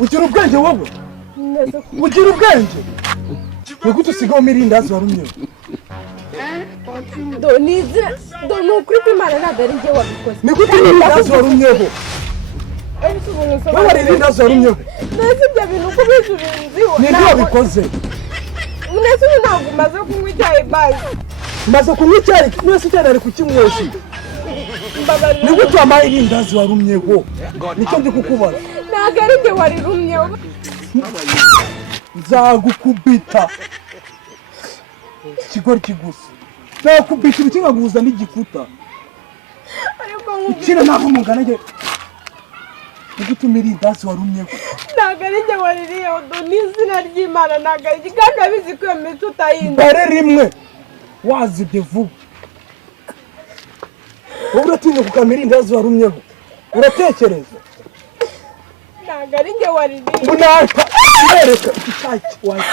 ugira ubwenge wowe ugira ubwenge nigute usigaho Irindazi warumye Donize ukuri kw'Imana ntabwo ari njye wabikoze nigute Irindazi warumyeho wowe Irindazi warumyeho nese ibyo bintu uko bizurinziho nibyo wabikoze nese ntabwo umaze kunywa icyayi bazi maze kunywa icyayi nese icyayi ari kukinywesha nigute wamaye Irindazi warumyeho nicyo ndi kukubara ntabwo ari njye warirumyeho nzagukubita ikigori kigusa nzagukubita ibikinga guhuza n'igikuta ikira ntabwo mungana njye nigute Irindazi warumyeho ntabwo ari njye waririyeho n'izina ry'Imana ntabwo ari kandi abizi ko iyo minsi utayinda bare rimwe wazibye vuba wowe uratinya kukamira Irindazi warumyeho uratekereza ntabwo ari njye waririye unaka yereka icyayi wawe